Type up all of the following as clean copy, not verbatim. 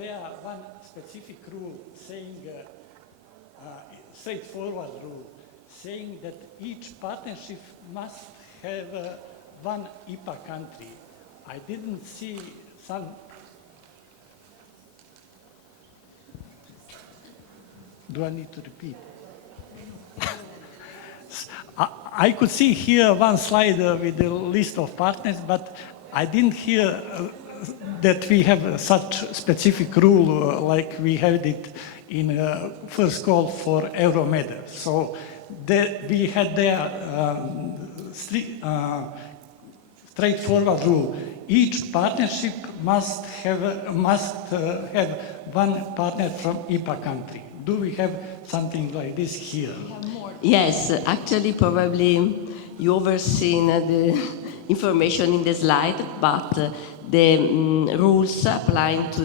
there one specific rule saying, straightforward rule, saying that each partnership must have one IPA country. I didn't see some. Do I need to repeat? I could see here one slide with the list of partners, but I didn't hear that we have such specific rule like we had it in first call for Euromed. So we had there straightforward rule. Each partnership must have one partner from IPA country. Do we have something like this here? Yes, actually probably you overseen the information in the slide, but the rules applying to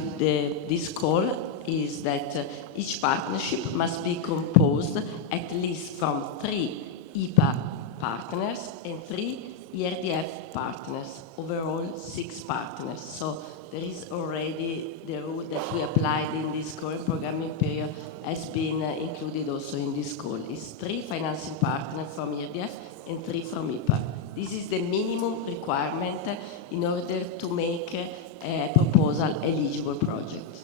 this call is that each partnership must be composed at least from 3 IPA partners and 3 ERDF partners, overall 6 partners. So there is already the rule that we applied in this current programming period has been included also in this call. It's 3 financing partners from ERDF and 3 from IPA. This is the minimum requirement in order to make a proposal eligible project.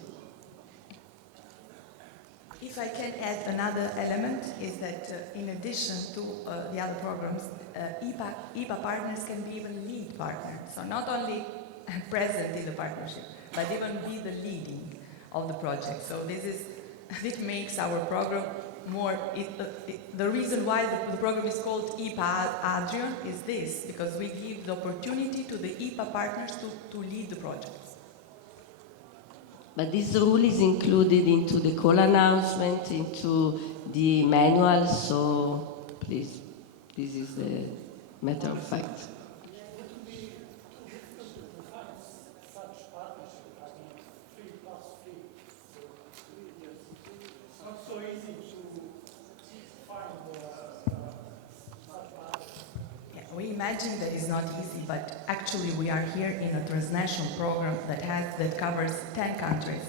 If I can add another element is that in addition to the other programs, IPA partners can be even lead partners. So not only present in the partnership, but even be the leading of the project. So this makes our program more, the reason why the program is called IPA ADRION is this, because we give the opportunity to the IPA partners to lead the projects. But this rule is included into the call announcement, into the manual, so please, this is the matter of fact. We imagine that it's not easy, but actually we are here in a transnational program that covers 10 countries.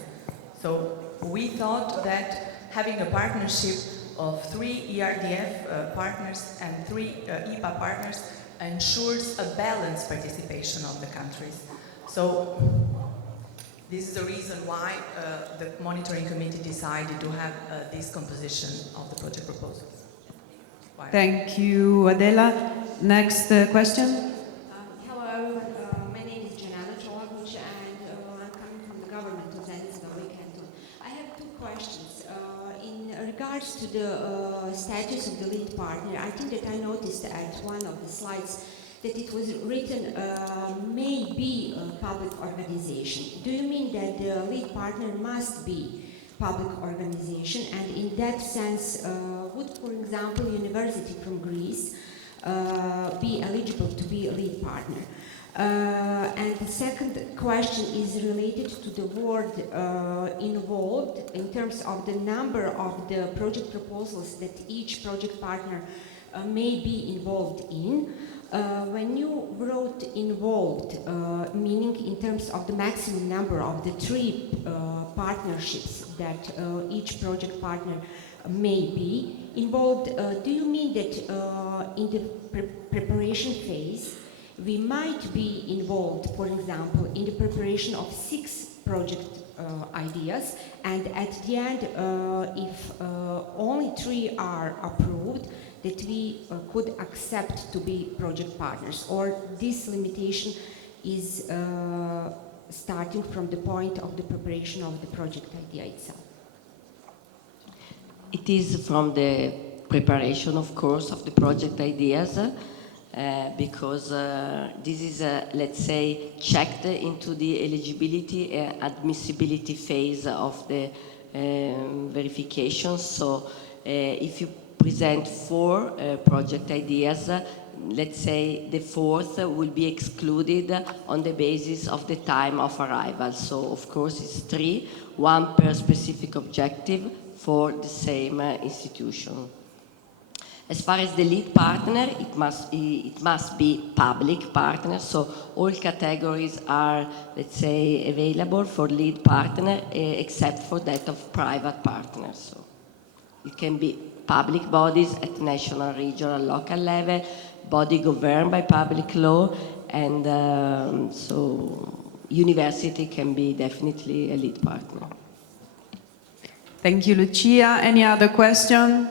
So we thought that having a partnership of 3 ERDF partners and 3 IPA partners ensures a balanced participation of the countries. So this is the reason why the monitoring committee decided to have this composition of the project proposals. Thank you, Adela. Next question. Hello everyone, my name is Janana Cholaguch and I'm coming from the government of Zanzibar Canton. I have 2 questions. In regards to the status of the lead partner, I think that I noticed at one of the slides that it was written may be a public organization. Do you mean that the lead partner must be public organization, and in that sense would, for example, university from Greece be eligible to be a lead partner? And the second question is related to the word involved in terms of the number of the project proposals that each project partner may be involved in. When you wrote involved, meaning in terms of the maximum number of the 3 partnerships that each project partner may be involved, do you mean that in the preparation phase we might be involved, for example, in the preparation of 6 project ideas, and at the end, if only 3 are approved, that we could accept to be project partners, or this limitation is starting from the point of the preparation of the project idea itself? It is from the preparation, of course, of the project ideas, because this is, let's say, checked into the eligibility and admissibility phase of the verification. So if you present 4 project ideas, let's say the 4th will be excluded on the basis of the time of arrival. So of course it's 3, 1 per specific objective for the same institution. As far as the lead partner, it must be public partner, so all categories are, let's say, available for lead partner, except for that of private partners. So it can be public bodies at national, regional, local level, body governed by public law, and so university can be definitely a lead partner. Thank you, Lucia. Any other question?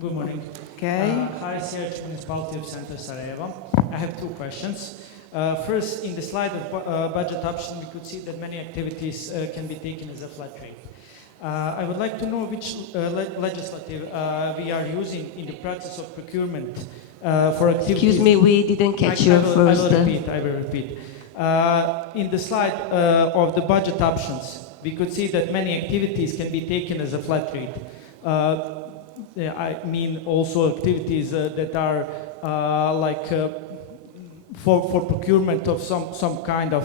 Good morning. Okay. Hi, Serge, Municipality of Center Sarajevo. I have two questions. First, in the slide of budget option, we could see that many activities can be taken as a flat rate. I would like to know which legislative we are using in the process of procurement for activities. Excuse me, we didn't catch your first. I will repeat. In the slide of the budget options, we could see that many activities can be taken as a flat rate. I mean also activities that are for procurement of some kind of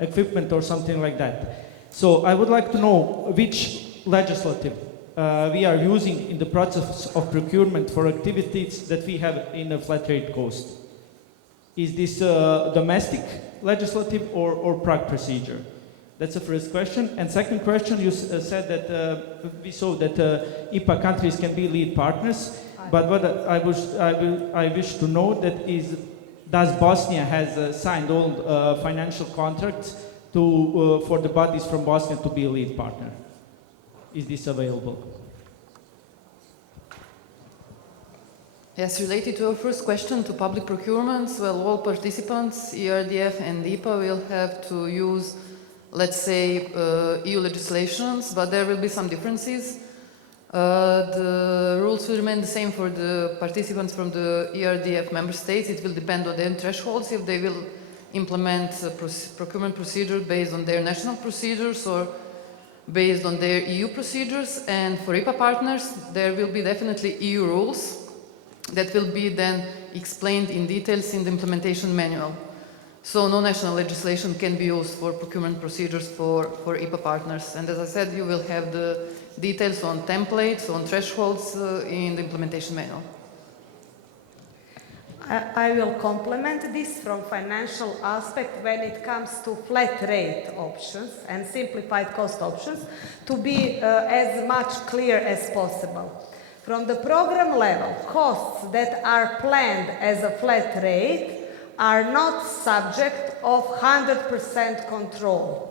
equipment or something like that. So I would like to know which legislative we are using in the process of procurement for activities that we have in a flat rate cost. Is this domestic legislative or Prague procedure? That's the first question. And second question, you said that we saw that IPA countries can be lead partners, but what I wish to know that is, does Bosnia has signed all financial contracts for the bodies from Bosnia to be a lead partner? Is this available? Yes, related to our first question to public procurements, well, all participants, ERDF and IPA, will have to use, let's say, EU legislations, but there will be some differences. The rules will remain the same for the participants from the ERDF member states. It will depend on their thresholds, if they will implement procurement procedure based on their national procedures or based on their EU procedures. And for IPA partners, there will be definitely EU rules that will be then explained in details in the implementation manual. So no national legislation can be used for procurement procedures for IPA partners. And as I said, you will have the details on templates, on thresholds in the implementation manual. I will complement this from financial aspect when it comes to flat rate options and simplified cost options to be as much clear as possible. From the program level, costs that are planned as a flat rate are not subject of 100% control.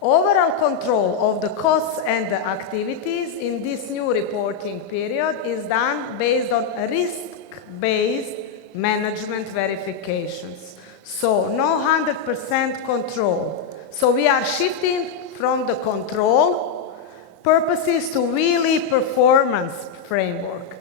Overall control of the costs and the activities in this new reporting period is done based on risk-based management verifications. So no 100% control. So we are shifting from the control purposes to really performance framework.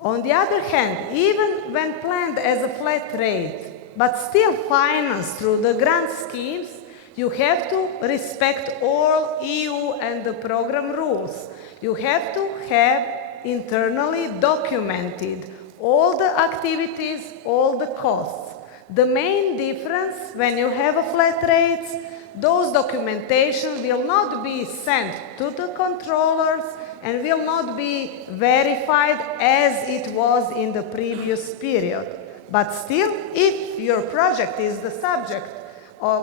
On the other hand, even when planned as a flat rate, but still financed through the grant schemes, you have to respect all EU and the program rules. You have to have internally documented all the activities, all the costs. The main difference when you have a flat rates, those documentation will not be sent to the controllers and will not be verified as it was in the previous period. But still, if your project is the subject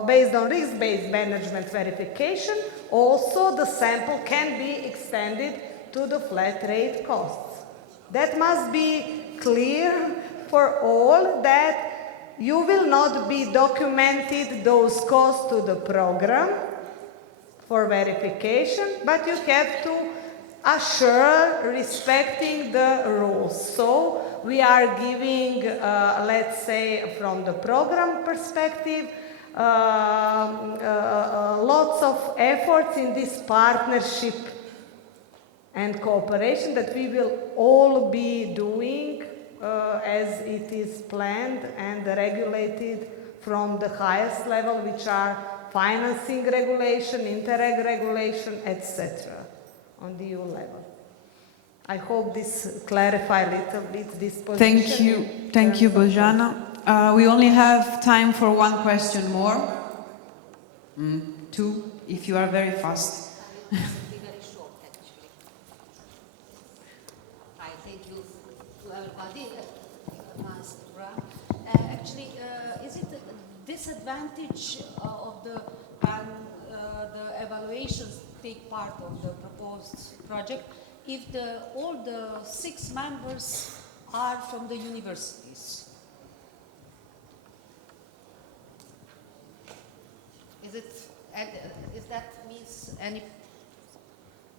based on risk-based management verification, also the sample can be extended to the flat rate costs. That must be clear for all, that you will not be documented those costs to the program for verification, but you have to assure respecting the rules. So we are giving, let's say, from the program perspective, lots of efforts in this partnership and cooperation that we will all be doing as it is planned and regulated from the highest level, which are financing regulation, interreg regulation, etc. on the EU level. I hope this clarifies a little bit this position. Thank you, Bojana. We only have time for one question more. Two, if you are very fast. Hi, thank you. disadvantage of the evaluations take part of the proposed project if all the 6 members are from the universities? Is that means any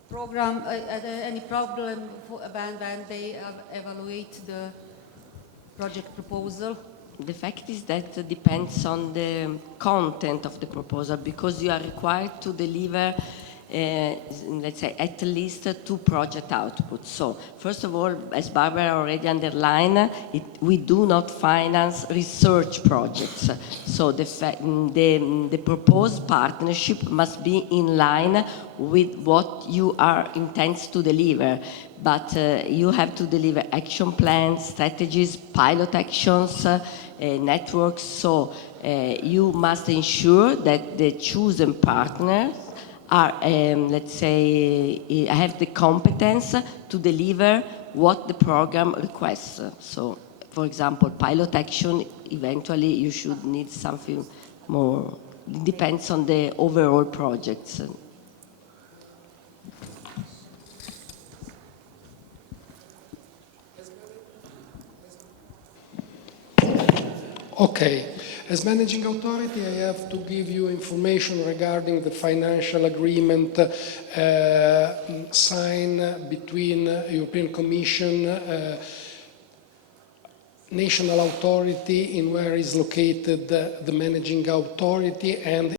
program, any problem when they evaluate the project proposal? The fact is that it depends on the content of the proposal, because you are required to deliver, let's say, at least 2 project outputs. So, first of all, as Barbara already underlined, we do not finance research projects. So the proposed partnership must be in line with what you are intends to deliver. But you have to deliver action plans, strategies, pilot actions, networks. So you must ensure that the chosen partners are, let's say, have the competence to deliver what the program requests. So, for example, pilot action, eventually you should need something more. It depends on the overall projects. Okay. As managing authority, I have to give you information regarding the financial agreement signed between European Commission, national authority in where is located the managing authority, and